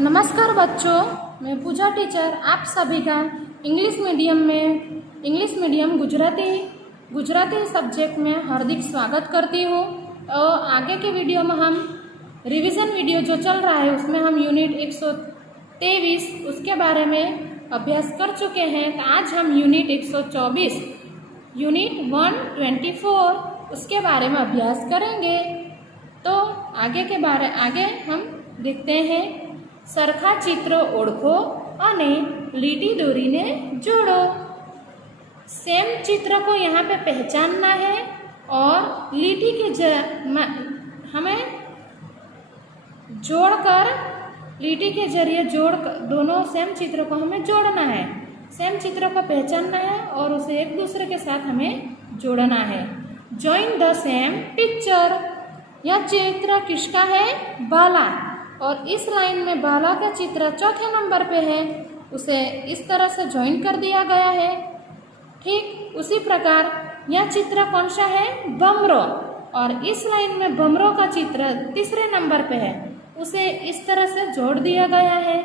नमस्कार बच्चों, मैं पूजा टीचर आप सभी का इंग्लिश मीडियम गुजराती सब्जेक्ट में हार्दिक स्वागत करती हूँ। और आगे के वीडियो में हम रिवीजन वीडियो जो चल रहा है उसमें हम यूनिट 123 उसके बारे में अभ्यास कर चुके हैं। तो आज हम यूनिट 124 यूनिट 124 उसके बारे में अभ्यास करेंगे। तो आगे हम देखते हैं। सरखा चित्र ओळखो अने લીટી દોરીને जोड़ो। सेम चित्र को यहाँ पे पहचानना है और લીટી के हमें जोड़कर લીટી के जरिए दोनों सेम चित्र को हमें जोड़ना है। सेम चित्र को पहचानना है और उसे एक दूसरे के साथ हमें जोड़ना है। Join the same picture. यह चित्र किसका है? बाला। और इस लाइन में बाला का चित्र चौथे नंबर पे है, उसे इस तरह से ज्वाइन कर दिया गया है। ठीक उसी प्रकार यह चित्र कौन सा है? बमरो। और इस लाइन में बमरो का चित्र तीसरे नंबर पे है, उसे इस तरह से जोड़ दिया गया है।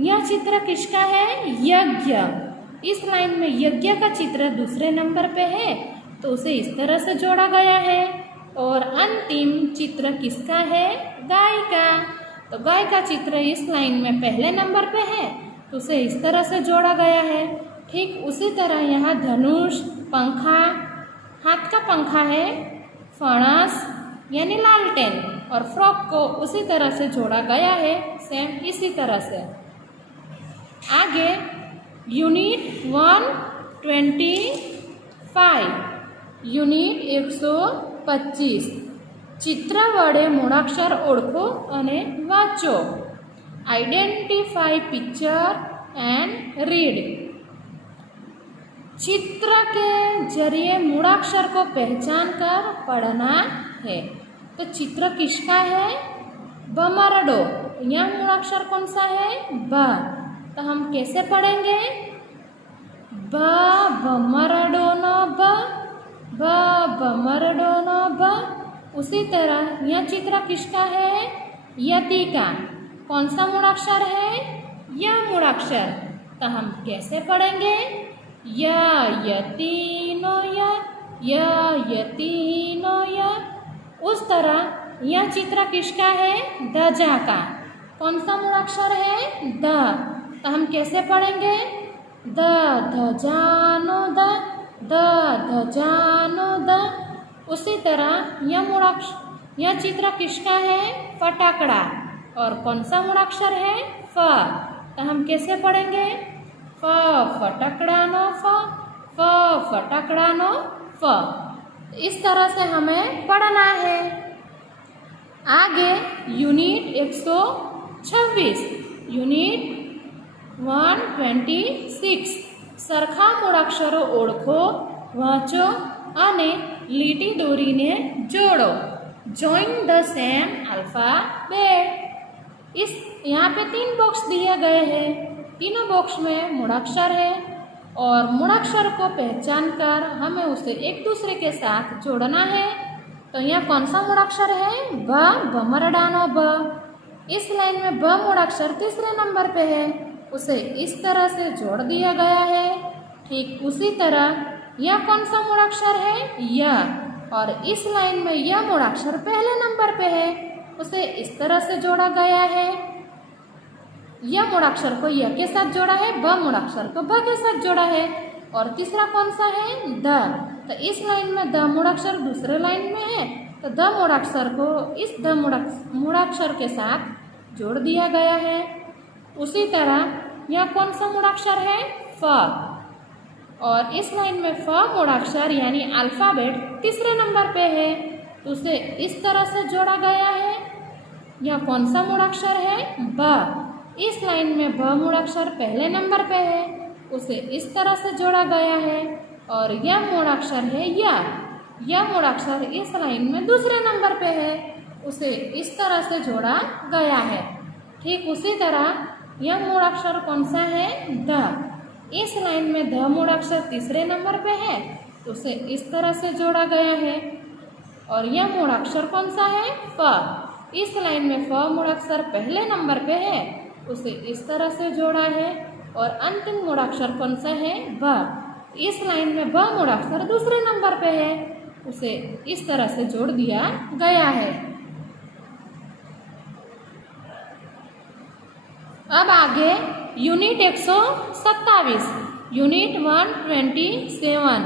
यह चित्र किसका है? यज्ञ। इस लाइन में यज्ञ का चित्र दूसरे नंबर पे है, तो उसे इस तरह से जोड़ा गया है। और अंतिम चित्र किसका है? गाय का। तो गाय का चित्र इस लाइन में पहले नंबर पे है, तो उसे इस तरह से जोड़ा गया है। ठीक उसी तरह यहाँ धनुष, पंखा, हाथ का पंखा है, फणस यानी लालटेन, और फ्रॉक को उसी तरह से जोड़ा गया है, सेम इसी तरह से। आगे यूनिट 125 चित्र वडे मूळाक्षर ओळखो अने वाँचो। Identify picture and read. चित्र के जरिए मूळाक्षर को पहचान कर पढ़ना है। तो चित्र किसका है? बमरडो। यह मूळाक्षर कौन सा है? ब। तो हम कैसे पढ़ेंगे? ब बमरडो न ब, ब बमरडो न ब। उसी तरह यह चित्र किसका है? यति का। कौन सा मूळाक्षर है? यह मूळाक्षर। तो हम कैसे पढ़ेंगे? य यति नो य, य यति नो य। उस तरह यह चित्र किसका है? दजा का। कौन सा मूळाक्षर है? द। तो हम कैसे पढ़ेंगे? द धजानो द, द धजानो द। उसी तरह यह चित्र किसका है? फटाकड़ा। और कौन सा मूळाक्षर है? फ। तो हम कैसे पढ़ेंगे? फ फटाकड़ानो फ, फ फटाकड़ानो फ। इस तरह से हमें पढ़ना है। आगे यूनिट 126 यूनिट 126 सरखा मूळाक्षरो ओळखो, वाँचो अने લીટી દોરીને जोड़ो। Join the same alphabet. यहाँ पे 3 बॉक्स दिए गए हैं। तीनों बॉक्स में मूळाक्षर है और मूळाक्षर को पहचान कर हमें उसे एक दूसरे के साथ जोड़ना है। तो यहाँ कौन सा मूळाक्षर है? ब बमरडानो ब। इस लाइन में ब मूळाक्षर तीसरे नंबर पे है, उसे इस तरह से जोड़ दिया गया है। ठीक उसी तरह यह कौन सा मूळाक्षर है? य। और इस लाइन में यह मूळाक्षर पहले नंबर पे है, उसे इस तरह से जोड़ा गया है। यह मूळाक्षर को य के साथ जोड़ा है, ब मूळाक्षर को ब के साथ जोड़ा है। और तीसरा कौन सा है? द। तो इस लाइन में द मूळाक्षर दूसरे लाइन में है, तो द मूळाक्षर को इस द मूळाक्षर के साथ जोड़ दिया गया है। उसी तरह यह कौन सा मूळाक्षर है? फ। और इस लाइन में फ मूळाक्षर यानी अल्फ़ाबेट तीसरे नंबर पे है, तो उसे इस तरह से जोड़ा गया है। यह कौन सा मूळाक्षर है? ब। इस लाइन में ब मूळाक्षर पहले नंबर पे है, उसे इस तरह से जोड़ा गया है। और यह मूळाक्षर है य। यह मूळाक्षर इस लाइन में दूसरे नंबर पे है, उसे इस तरह से जोड़ा गया है। ठीक उसी तरह यह मूळाक्षर कौन सा है? द। इस लाइन में ध मूळाक्षर तीसरे नंबर पे है, तो उसे इस तरह से जोड़ा गया है। और यह मूळाक्षर कौन सा है? फ। इस लाइन में फ मूळाक्षर पहले नंबर पे है, उसे इस तरह से जोड़ा है। और अंतिम मूढ़ाक्षर कौन सा है? ब। इस लाइन में ब मूढ़ाक्षर दूसरे नंबर पे है, उसे इस तरह से जोड़ दिया गया है। अब आगे यूनिट 127 યુનિટ 127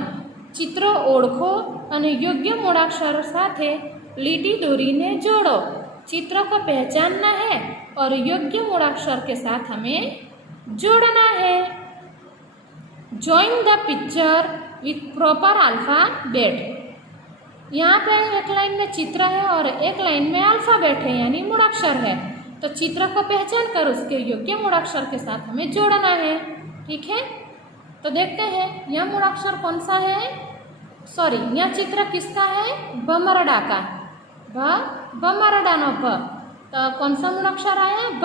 ચિત્રો ઓળખો અને યોગ્ય મૂળાક્ષર સાથે લીટી દોરીને जोड़ो। चित्र को पहचानना है और योग्य मूढ़ाक्षर के साथ हमें जोड़ना है। Join the picture with proper alphabet. यहाँ पे एक लाइन में चित्र है और एक लाइन में अल्फाबेट है यानी मूढ़ाक्षर है, तो चित्र को पहचान कर उसके योग्य मूढ़ाक्षर के साथ हमें जोड़ना है। ठीक है, तो देखते हैं यह मूढ़ाक्षर कौन सा है। सॉरी, यह चित्र किसका है? बमरडा का। बमरडानो ब, तो कौन सा मूढ़ाक्षर आया? ब।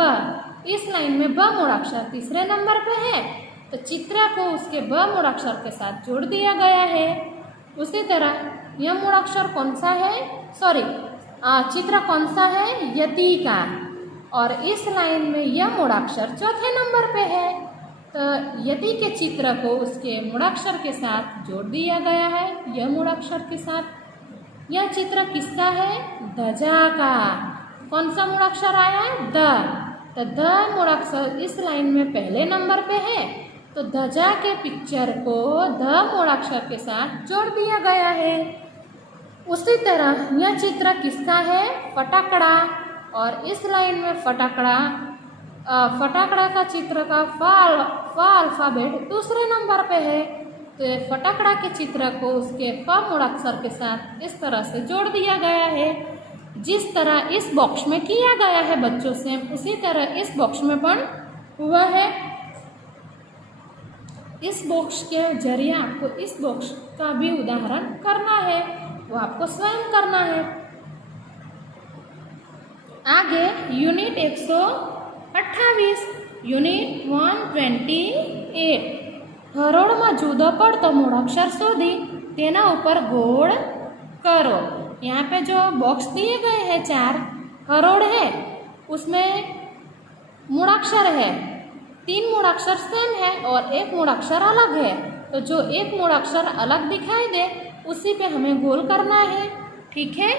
इस लाइन में ब मूढ़ाक्षर तीसरे नंबर पे है, तो चित्र को उसके ब मूढ़ाक्षर के साथ जोड़ दिया गया है। उसी तरह यह मूढ़ाक्षर कौन सा है? सॉरी, चित्र कौन सा है? यति का। और इस लाइन में यह मूढ़ाक्षर चौथे नंबर पे है, तो यति के चित्र को उसके मूढ़ाक्षर के साथ जोड़ दिया गया है, यह मूढ़ाक्षर के साथ। यह चित्र किसका है? ध्वजा का। कौन सा मूढ़ाक्षर आया? द। तो द मूढ़ाक्षर इस लाइन में पहले नंबर पे है, तो ध्वजा के पिक्चर को ध मूढ़ाक्षर के साथ जोड़ दिया गया है। उसी तरह यह चित्र किसका है? फटाकड़ा। और इस लाइन में फटाकड़ा का चित्र का फ अल्फाबेट दूसरे नंबर पे है, तो फटाकड़ा के चित्र को उसके फ मूढ़ाक्षर के साथ इस तरह से जोड़ दिया गया है। जिस तरह इस बॉक्स में किया गया है बच्चों से, उसी तरह इस बॉक्स में पण हुआ है। इस बॉक्स के जरिए आपको इस बॉक्स का भी उदाहरण करना है, वो आपको स्वयं करना है। आगे यूनिट 128 યુનિટ 128 હરોળમાં જુદો પડતો મૂળાક્ષર શોધી તેના ઉપર ગોળ करो। यहाँ पे जो बॉक्स दिए गए हैं 4 हरोड़ है, उसमें मूढ़ाक्षर है, 3 मूढ़ाक्षर सेम है और 1 मूढ़ाक्षर अलग है। तो जो एक मूढ़ाक्षर अलग दिखाई दे उसी पे हमें गोल करना है। ठीक है,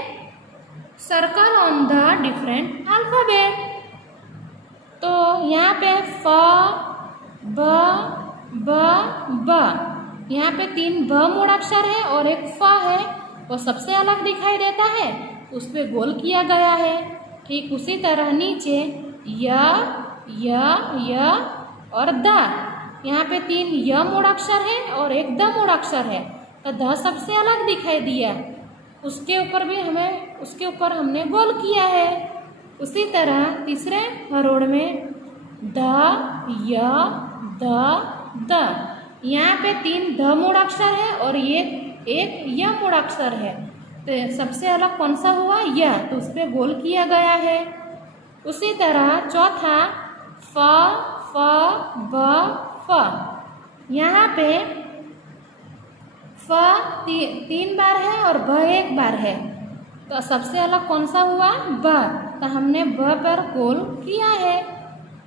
circle on the different alphabet. तो यहाँ पे फ ब ब ब, यहाँ पे 3 ब मूढ़ाक्षर है और 1 फ है, वो सबसे अलग दिखाई देता है, उस पे गोल किया गया है। ठीक उसी तरह नीचे य और द, यहाँ पे 3 य मूढ़ाक्षर है और 1 द मूढ़ाक्षर है, तो ध सबसे अलग दिखाई दिया, उसके ऊपर हमने गोल किया है। उसी तरह तीसरे हरोड़ में द य द, यहाँ पे 3 ध मूढ़ाक्षर है और एक य मूढ़ाक्षर है, तो सबसे अलग कौन सा हुआ? य, तो उस पर गोल किया गया है। उसी तरह चौथा फ फ ब फ, यहाँ पे फ 3 बार है और ब 1 बार है, तो सबसे अलग कौन सा हुआ? ब, तो हमने ब पर गोल किया है।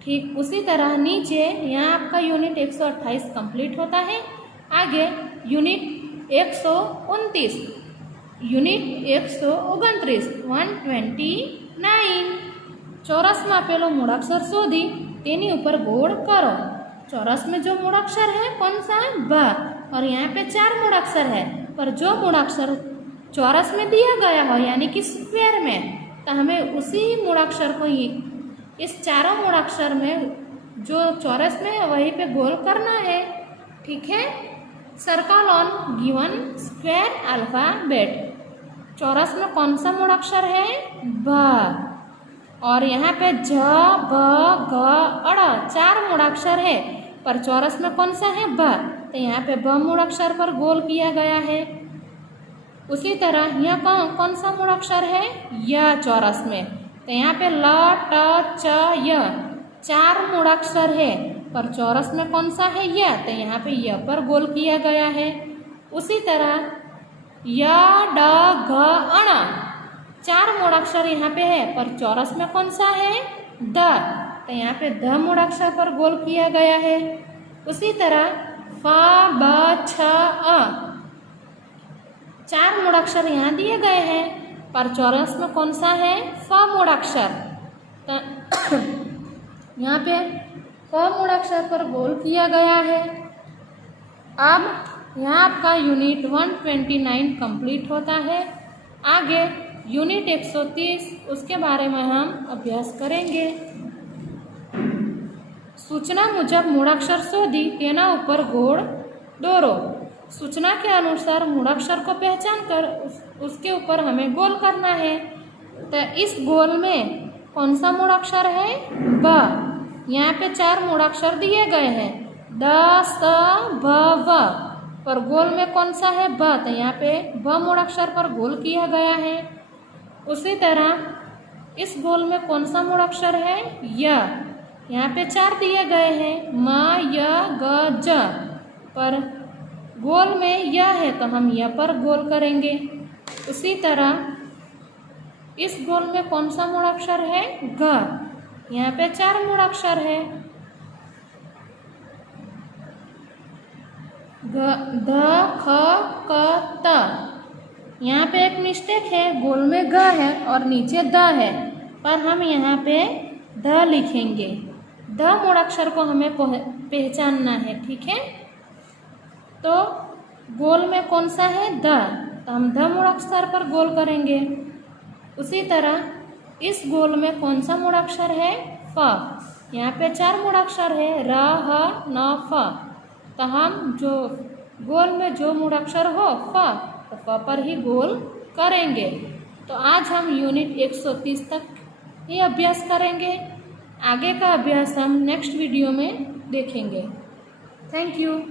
ठीक उसी तरह नीचे यहाँ आपका यूनिट 128 कंप्लीट होता है। आगे यूनिट 129 129 ચોરસ में पेलो मूढ़ाक्षर शोधी तेनी ऊपर गोल करो। चौरस में जो मूढ़ाक्षर है कौन सा? ब, और यहाँ पे 4 मूढ़ाक्षर है, पर जो मूढ़ाक्षर चौरस में दिया गया हो यानी कि स्क्वायर में, तो हमें उसी मूढ़ाक्षर को ही इस 4 मूढ़ाक्षर में जो चौरस में है वहीं पे गोल करना है। ठीक है, circle on given square alphabet. चौरस में कौन सा मूढ़ाक्षर है? ब, और यहाँ पे ज ब ग अड़ 4 मूढ़ाक्षर है, पर चौरस में कौन सा है? ब, तो यहाँ पे ब मूढ़ाक्षर पर गोल किया गया है। उसी तरह यहाँ कौन सा मूढ़ाक्षर है? य चौरस में, तो यहाँ पे ल ट च य 4 मूढ़ाक्षर है, पर चौरस में कौन सा है? य, तो यहाँ पे य पर गोल किया गया है। उसी तरह य ड घ अण 4 मूढ़ाक्षर यहाँ पे है, पर चौरस में कौन सा है? द, तो यहाँ पे ध मूढ़ाक्षर पर गोल किया गया है। उसी तरह फ ब छ अ 4 मूढ़ाक्षर यहाँ दिए गए हैं, पर चौरस में कौन सा है? फ मूढ़ाक्षर। तो यहाँ पे फ मूढ़ाक्षर पर गोल किया गया है। अब यहाँ आपका यूनिट 129 कंप्लीट होता है। आगे यूनिट 130 उसके बारे में हम अभ्यास करेंगे। सूचना मुजब मूढ़ाक्षर शोधी, तेना ऊपर गोળ દોરો। सूचना के अनुसार मूढ़ाक्षर को पहचान कर उसके ऊपर हमें गोल करना है। तो इस गोल में कौन सा मूढ़ाक्षर है? ब। यहाँ पे 4 मूढ़ाक्षर दिए गए हैं, द स भ व, पर गोल में कौन सा है? ब। तो यहाँ पे ब मूढ़ाक्षर पर गोल किया गया है। उसी तरह इस गोल में कौन सा मूढ़ाक्षर है? य। यहाँ पे 4 दिए गए हैं, म य ग ज, पर गोल में य है तो हम य पर गोल करेंगे। उसी तरह इस गोल में कौन सा मूढ़ाक्षर है? घ। यहाँ पे 4 मूढ़ाक्षर है, ध ख क त। यहाँ पे एक मिस्टेक है, गोल में ग है और नीचे द है, पर हम यहाँ पे ध लिखेंगे। ध मूढ़ाक्षर को हमें पहचानना है, ठीक है। तो गोल में कौन सा है? द, तो हम ध मूढ़ाक्षर पर गोल करेंगे। उसी तरह इस गोल में कौन सा मूढ़ाक्षर है? फ। यहाँ पे 4 मूढ़ाक्षर है, र ह न फ, तो हम जो गोल में जो मूढ़ाक्षर हो फ, तो फ पर ही गोल करेंगे। तो आज हम यूनिट 130 तक ही अभ्यास करेंगे। आगे का अभ्यास हम नेक्स्ट वीडियो में देखेंगे। Thank you.